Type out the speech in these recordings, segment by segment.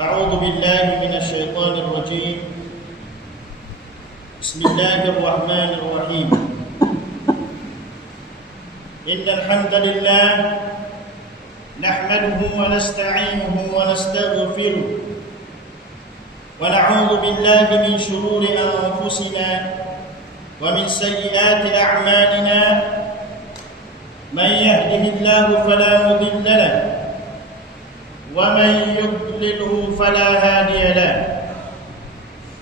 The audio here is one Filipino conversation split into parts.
أعوذ بالله من الشيطان الرجيم. بسم الله الرحمن الرحيم. إن الحمد لله نحمده ونستعينه ونستغفره ونعوذ بالله من شرور أنفسنا ومن سيئات أعمالنا. من يهده الله فلا مضل له ومن يضلله فلا هادي له،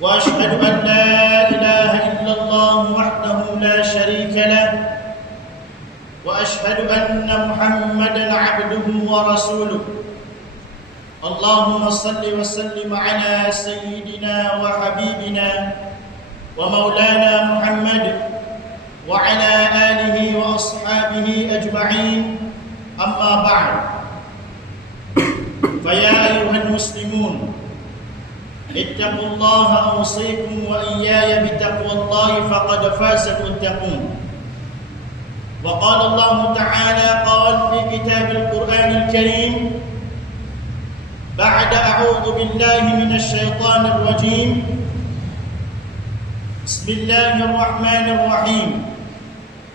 وأشهد أن لا إله إلا الله وحده لا شريك له، وأشهد أن محمدا عبده ورسوله. اللهم صل وسلم على سيدنا وحبيبنا ومولانا محمد وعلى آله وأصحابه أجمعين. أما بعد، فيا أيها المسلمون اتقوا الله، أوصيكم وإياي بتقوى الله فقد فاز المتقون. وقال الله تعالى قال في كتاب القرآن الكريم بعد أعوذ بالله من الشيطان الرجيم: بسم الله الرحمن الرحيم.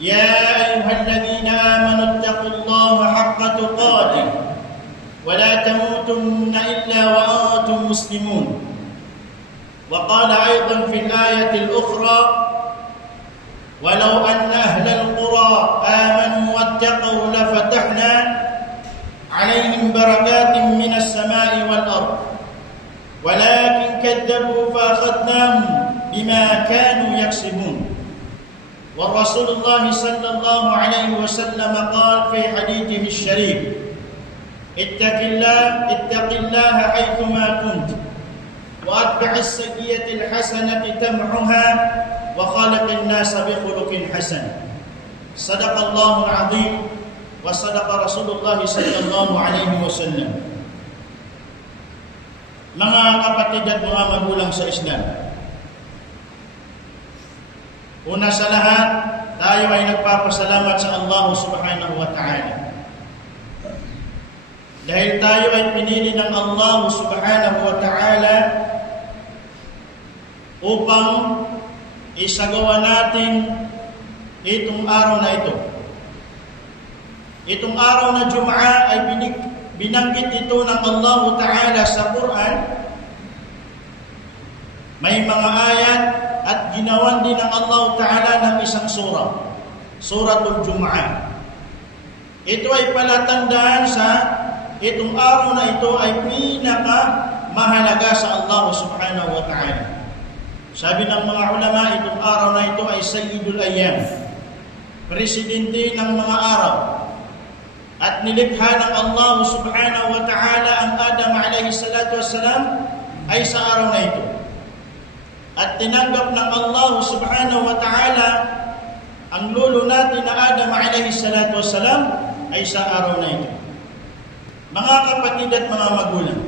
يا أيها الذين آمنوا اتقوا الله حق تقاته ولا تموتن إلا وأنتم مسلمون. وقال أيضا في الآية الأخرى: ولو أن أهل القرى آمنوا واتقوا لفتحنا عليهم بركات من السماء والأرض ولكن كذبوا فأخذناهم بما كانوا يكسبون. والرسول الله صلى الله عليه وسلم قال في حديثه الشريف: اتق الله حيثما كنت وأتبع السيئة الحسنة تمحها وخالق الناس بخلق حسن. صدق الله العظيم وصدق رسول الله صلى الله عليه وسلم. Mga kapatid at mga magulang sa Islam, una sa lahat, tayo ay nagpapasalamat sa Allah subhanahu wa ta'ala. Dahil tayo ay pinili ng Allah subhanahu wa ta'ala upang isagawa natin itong araw na ito. Itong araw na Jum'a ay binanggit ito ng Allah ta'ala sa Quran. May mga ayat at ginawan din ng Allah ta'ala ng isang surah, Suratul Jum'a. Ito ay palatandaan sa itong araw na ito ay pinaka-mahalaga sa Allah subhanahu wa ta'ala. Sabi ng mga ulama, itong araw na ito ay Sayyidul Ayyam, presidente ng mga araw. At nilikha ng Allah subhanahu wa ta'ala ang Adam alayhi salatu wassalam ay sa araw na ito. At tinanggap ng Allah subhanahu wa ta'ala ang lolo natin na Adam alayhi salatu wassalam ay sa araw na ito. Mga kapatid at mga magulang,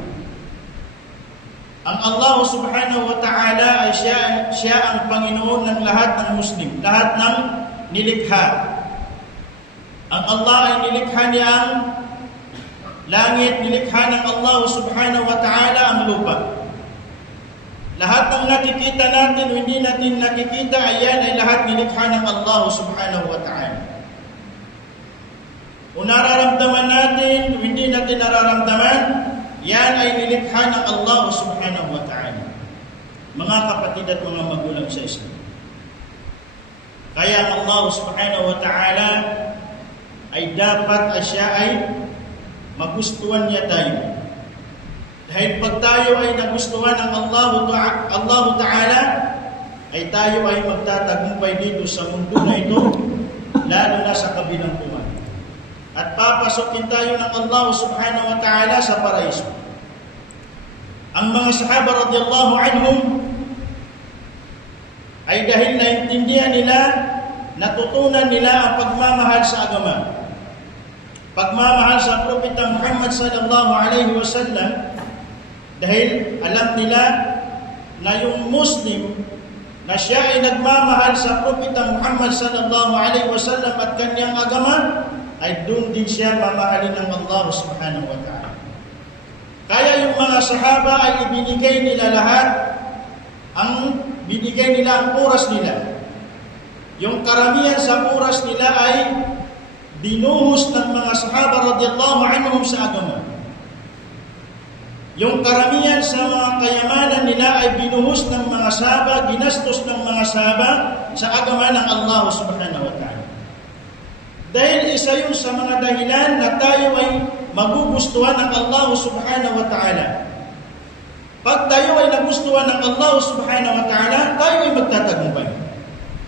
ang Allah subhanahu wa ta'ala ay siya ang Panginoon ng lahat ng Muslim, lahat ng nilikha. Ang Allah ay nilikha niya ang langit, nilikha ng Allah subhanahu wa ta'ala ang lupa. Lahat ng nakikita natin o hindi natin nakikita, ayan ay lahat nilikha ng Allah subhanahu wa ta'ala. Kung nararamdaman natin o hindi natin nararamdaman, yan ay nilikha ng Allah subhanahu wa ta'ala. Mga kapatid at mga magulang sa Islam, kaya ang Allah subhanahu wa ta'ala ay dapat siya ay magustuhan niya tayo. Dahil pag tayo ay nagustuhan ng Allah ta'ala, ay tayo ay magtatagumpay dito sa mundo na ito, lalo na sa kabilang buwan. At papasokin tayo ng Allah subhanahu wa ta'ala sa paraiso. Ang mga sahaba radiyallahu anhum ay dahil naintindihan nila, natutunan nila ang pagmamahal sa agama, pagmamahal sa Propeta Muhammad sallallahu alaihi wasallam, dahil alam nila na yung Muslim na siya ay nagmamahal sa Propeta Muhammad sallallahu alaihi wasallam at kanyang agama, ay doon din siya mamahalin ng Allah subhanahu wa ta'ala. Kaya yung mga sahaba ay ibinigay nila lahat, binigay nila ang oras nila. Yung karamihan sa oras nila ay binuhos ng mga sahaba radhiyallahu anhum sa agama. Yung karamihan sa mga kayamanan nila ay binuhos ng mga sahaba, ginastos ng mga sahaba sa agama ng Allah subhanahu wa ta'ala. Dahil isa yun sa mga dahilan na tayo ay magugustuhan ng Allah subhanahu wa ta'ala. Pag tayo ay nagustuhan ng Allah subhanahu wa ta'ala, tayo ay magtatagumpay.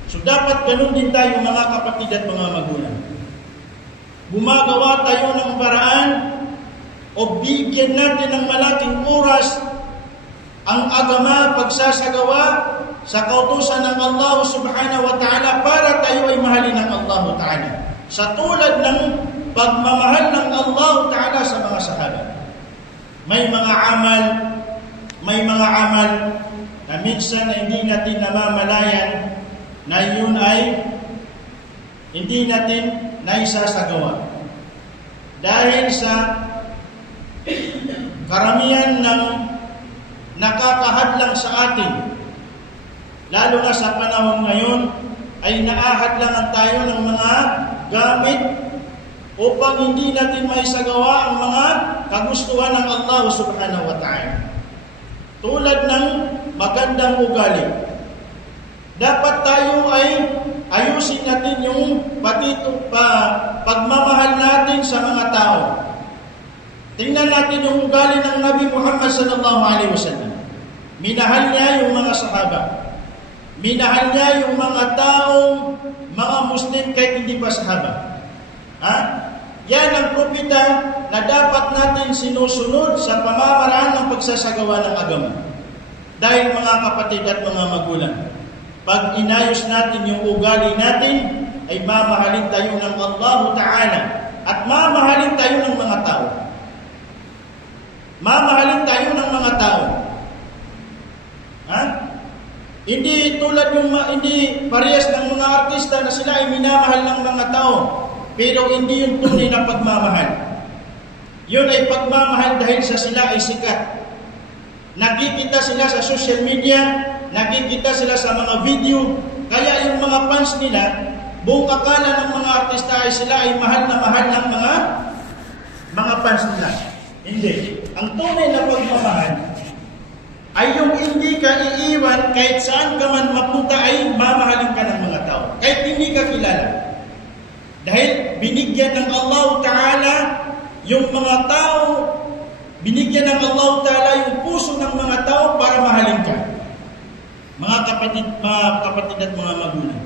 So dapat ganun din tayo mga kapatid at mga magulang. Gumagawa tayo ng paraan o bigyan natin ng malaking oras ang agama pagsasagawa sa kautusan ng Allah subhanahu wa ta'ala para tayo ay mahalin ng Allah ta'ala. Sa tulad ng pagmamahal ng Allah ta'ala sa mga sahaba. May mga amal na minsan na hindi natin namamalayan na yun ay hindi natin naisasagawa. Dahil sa karamihan ng nakakahadlang sa atin, lalo na sa panahon ngayon, ay naahadlangan tayo ng mga gamit upang hindi natin maisagawa ang mga kagustuhan ng Allah subhanahu wa ta'ala. Tulad ng magandang ugali. Dapat tayo ay ayusin natin yung pagmamahal natin sa mga tao. Tingnan natin yung ugali ng Nabi Muhammad sallallahu alaihi wasallam. Minahal niya yung mga sahaba. Minahal niya yung mga taong mga Muslim kahit hindi pa sahaba. Yan ang propeta na dapat natin sinusunod sa pamamaraan ng pagsasagawa ng agama. Dahil mga kapatid at mga magulang, pag inayos natin yung ugali natin, ay mamahalin tayo ng Allah Ta'ala at mamahalin tayo ng mga tao. Mamahalin tayo ng mga tao. Hindi tulad yung hindi parehas ng mga artista na sila ay minamahal ng mga tao, pero hindi yung tunay na pagmamahal. Yun ay pagmamahal dahil sa sila ay sikat. Nakikita sila sa social media, nakikita sila sa mga video, kaya yung mga fans nila, buong akala ng mga artista ay sila ay mahal na mahal ng mga fans nila. Hindi. Ang tunay na pagmamahal ay yung hindi ka iiwan kahit saan ka man mapunta ay mamahalin ka ng mga tao. Kahit hindi ka kilala. Dahil binigyan ng Allah Ta'ala yung mga tao, binigyan ng Allah Ta'ala yung puso ng mga tao para mahalin ka. Mga kapatid at mga magulang.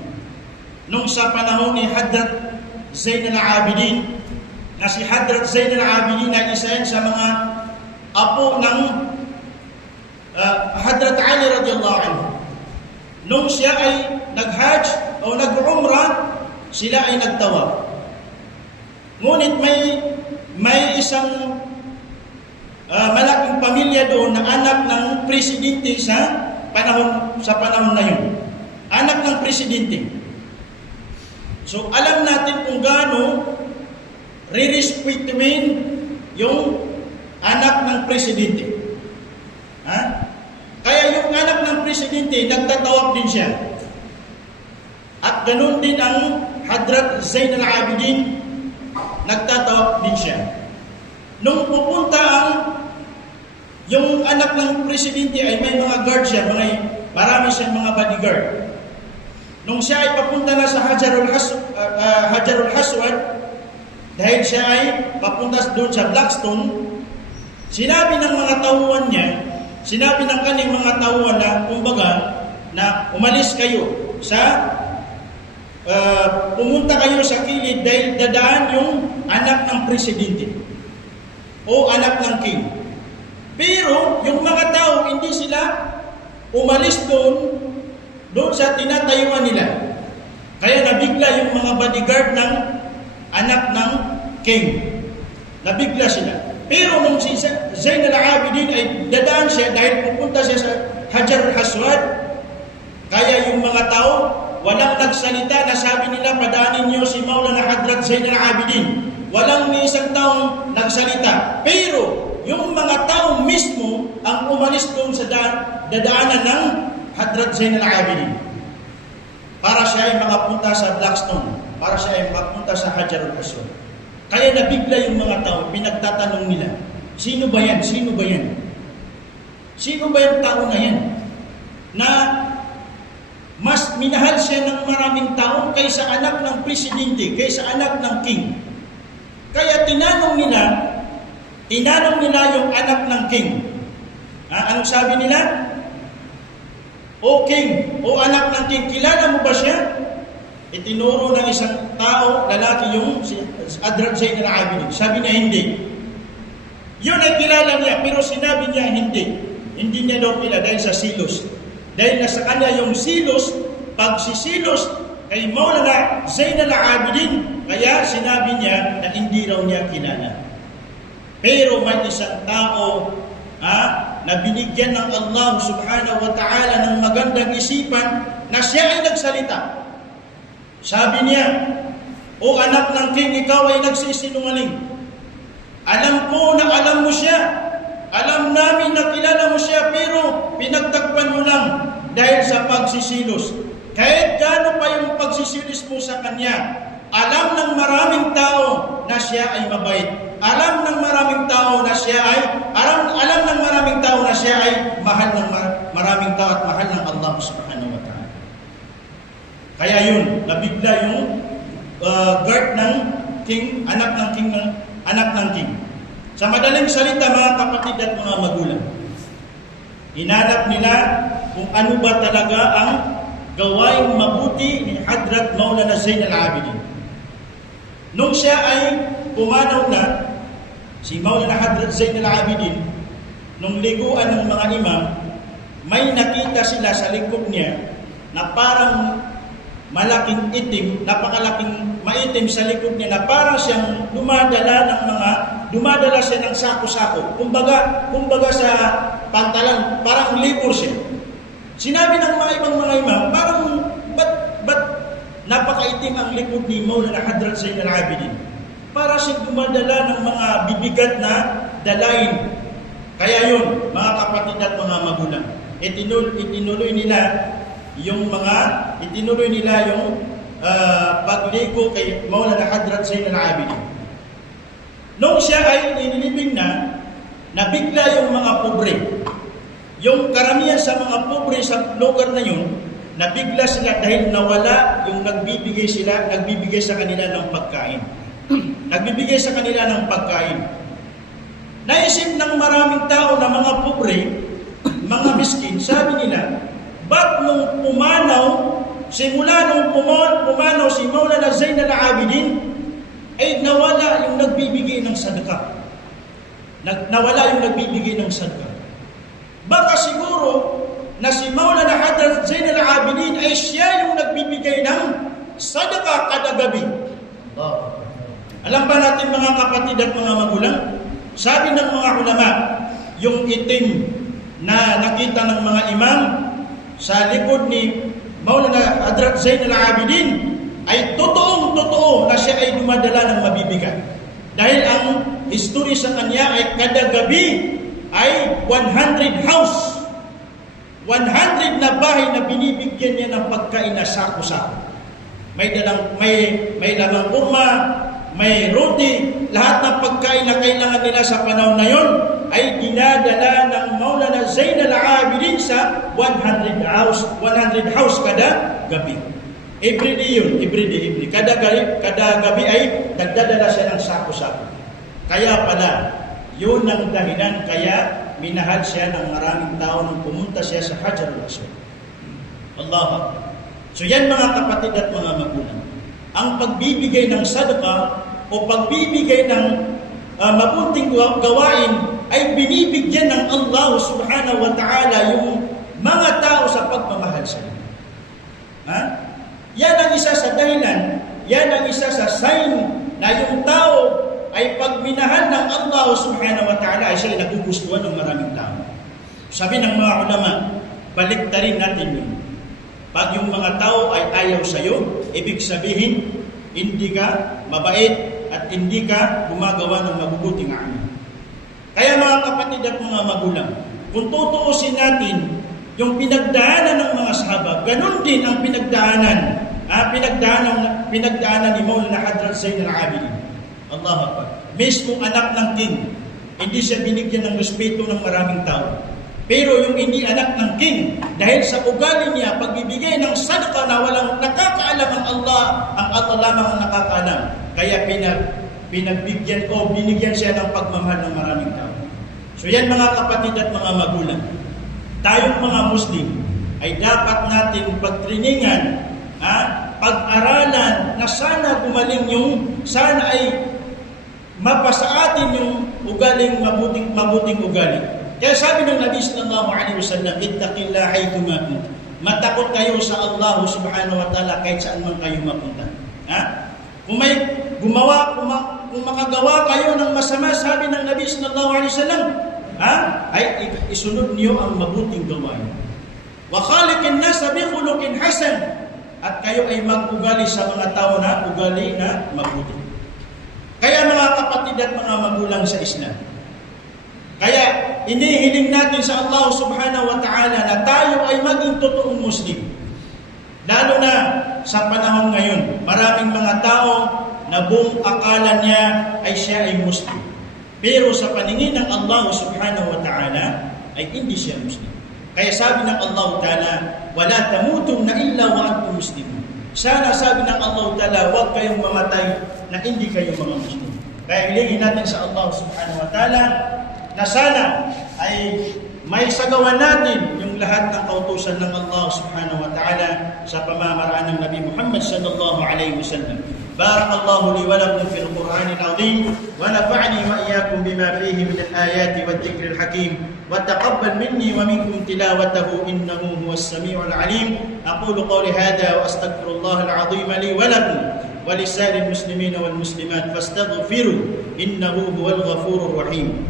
Nung sa panahon ni Hadrat Zain al-Abidin, na si Hadrat Zain al-Abidin ay isa yan sa mga apo ng Hadrat Ali radiyallahu anhu. Nung siya ay nag-hajj o nag-umrah, sila ay nagtawaf. Ngunit may isang malaking pamilya doon na anak ng presidente sa panahon na yun. Anak ng presidente. So alam natin kung gaano re-respetuin yung anak ng presidente. Kaya yung anak ng presidente, nagtatawag din siya. At ganun din ang Hadrat Zain al-Abidin, nagtatawag din siya. Nung pupunta yung anak ng presidente ay may mga guard siya, marami siyang mga bodyguard. Nung siya ay papunta na sa Hajarul Aswad, dahil siya ay papunta doon sa Blackstone, sinabi ng mga tauhan niya, sinabi ng kanyang mga tauhan na, kumbaga, na umalis kayo sa, pumunta kayo sa kilid dahil dadaan yung anak ng presidente o anak ng king. Pero, yung mga tao, hindi sila umalis doon sa tinatayuan nila. Kaya nabigla yung mga bodyguard ng anak ng king. Nabigla sila. Pero nung si Zain al-Abidin ay dadaan siya dahil pupunta siya sa Hajar al-Aswad, kaya yung mga tao, walang nagsalita na sabi nila, padaanin niyo si Maulana Hadrat Zain al-Abidin. Walang ni isang taong nagsalita. Pero, yung mga tao mismo ang umalis doon sa dadaanan ng Hadrat Zain al-Abidin para siya ay makapunta sa Blackstone, para siya ay makapunta sa Hajar al-Aswad. Kaya nabigla yung mga tao, pinagtatanong nila, sino ba yan? Sino ba yan? Sino ba yung tao na yan? Na mas minahal siya ng maraming tao kaysa anak ng presidente, kaysa anak ng king. Kaya tinanong nila yung anak ng king. Anong sabi nila? O king, o anak ng king, kilala mo ba siya? Itinuro ng isang tao, lalaki yung si Hadrat Zain al-Abidin. Sabi niya hindi. Yun ay kilala niya, pero sinabi niya hindi. Hindi niya daw kilala dahil sa silos. Dahil nasa kanya yung silos, pagsisilos kay Maulana Zain al-Abidin, kaya sinabi niya na hindi raw niya kilala. Pero may isang tao na binigyan ng Allah subhanahu wa ta'ala ng magandang isipan na siya ay nagsalita. Sabi niya, o anak ng king, ikaw ay nagsisinungaling. Alam ko na alam mo siya. Alam namin na kilala mo siya, pero pinagtagpan mo lang dahil sa pagsisilos. Kahit gaano pa yung pagsisilos mo sa kanya, alam ng maraming tao na siya ay mabait. Alam ng maraming tao na siya ay mahal ng maraming tao at mahal ng Allah subhanahu wa ta'ala. Kaya yun, nabigla yung guard ng king, anak ng king. Sa madaling salita, mga kapatid at mga magulang, hinanap nila kung ano ba talaga ang gawain mabuti ni Hadrat Maulana Zain al-Abidin. Nung siya ay pumanaw na, si Maulana Hadrat Zain al-Abidin, nung liguan ng mga imam, may nakita sila sa likod niya na parang malaking itim, napakalaking maitim sa likod niya na parang siyang dumadala siya ng sako-sako. Kumbaga sa pantalan, parang libur siya. Sinabi ng mga ibang mga imam, parang ba't napakaitim ang likod ni Maulana Hadrat Zain al-Abidin? Para siyang dumadala ng mga bibigat na dalain. Kaya yun, mga kapatid at mga magulang, itinuloy nila yung pagligo kay Maulana Hadrat Zain al-Abidin. Nung siya ay inilibing na, nabigla yung mga pobre. Yung karamihan sa mga pobre sa lugar na yun, nabigla sila dahil nawala yung nagbibigay sa kanila ng pagkain. Nagbibigay sa kanila ng pagkain. Naisip ng maraming tao na mga pobre, mga miskin, sabi nila, ba't nung simula nung pumanaw si Maulana Zain al-Abidin, ay nawala yung nagbibigay ng sadaka. Baka siguro na si Maulana Hadrat Zain al-Abidin ay siya yung nagbibigay ng sadaka kada gabi. Alam ba natin mga kapatid at mga magulang? Sabi ng mga ulama, yung itim na nakita ng mga imam sa likod ni Maulana Hadrat Zain al-Abidin ay totoong-totoo na siya ay dumadala ng mabibigat. Dahil ang history sa kanya ay kada gabi ay 100 house. 100 na bahay na binibigyan niya ng pagkain na sako-sako. May lamang kurma, may roti, lahat ng pagkain na kailangan nila sa panahon na yon ay dinadala ng Maulana Zain al-Abidin sa 100 house kada gabi. Every day. Kada gabi ay nagdadala siya ng sako-sako. Kaya pala, yun ang dahilan kaya minahal siya ng maraming tao nung pumunta siya sa Hajar al-Aswad. Allah Akbar. So yan mga kapatid at mga magulang. Ang pagbibigay ng sadaka o pagbibigay ng mabuting gawain ay binibigyan ng Allah subhanahu wa ta'ala yung mga tao sa pagmamahal sa iyo. Yan ang isa sa dahilan, yan ang isa sa sign na yung tao ay pagminahal ng Allah subhanahu wa ta'ala ay siya nagugustuhan ng maraming tao. Sabi ng mga ulama, baliktarin natin yun. Pag yung mga tao ay ayaw sa iyo, ibig sabihin, hindi ka mabait at hindi ka gumagawa ng mabubuting amal. Kaya mga kapatid at mga magulang, kung tutuusin natin yung pinagdaanan ng mga sahaba, ganun din ang pinagdaanan ni Maulana Hadrat Zain al-Abidin. Allahu Akbar. Mismong anak ng king, hindi siya binigyan ng respeto ng maraming tao. Pero yung hindi anak ng king, dahil sa ugali niya, pagbibigay ng sadaka na walang nakakaalam ang Allah lamang ang nakakaalam. Kaya binigyan siya ng pagmamahal ng maraming tao. So yan mga kapatid at mga magulang. Tayong mga Muslim ay dapat natin pagtriningan, pag-aralan na sana gumaling sana ay mapasa atin yung mabuting ugali. Kaya sabi ng Nabi sallallahu alaihi wasallam, ittaqillaha haythuma kuntum. Matakot kayo sa Allah subhanahu wa ta'ala kahit saan man kayo mapunta. Kung makagawa kayo ng masama, sabi ng Nabi sallallahu alaihi wasallam, ay isunod niyo ang mabuting gawain. Wa khaliqin nasa bi khuluqin hasan, at kayo ay mag-ugali sa mga tao na ugali na mabuti. Kaya mga kapatid at mga magulang sa Islam, kaya inihiling natin sa Allah subhanahu wa ta'ala na tayo ay maging totoong Muslim. Lalo na sa panahon ngayon, maraming mga tao na buong akala niya ay siya ay Muslim. Pero sa paningin ng Allah subhanahu wa ta'ala ay hindi siya Muslim. Kaya sabi ng Allah ta'ala, wala tamutunna illa wa antum muslimun. Sana sabi ng Allah ta'ala, huwag kayong mamatay na hindi kayo mga Muslim. Kaya hilingin natin sa Allah subhanahu wa ta'ala na sana ay may sagawa natin yung lahat ng kautusan ng Allah subhanahu wa ta'ala sa pamamaraan ng Nabi Muhammad sallallahu alaihi wasallam. Barakallahu li wa lakum fil Qur'anil azim wa nafa'ani wa iyyakum bima fihi min al-ayati wadh-dhikril hakim wa taqabbal minni wa minkum tilawatahu innahu huwas samiul alim. Aqulu qawli hadha wa astaghfirullah al-azim li wa lakum wa lisa'iril muslimina wal muslimat fastaghfiru innahu huwal ghafurur rahim.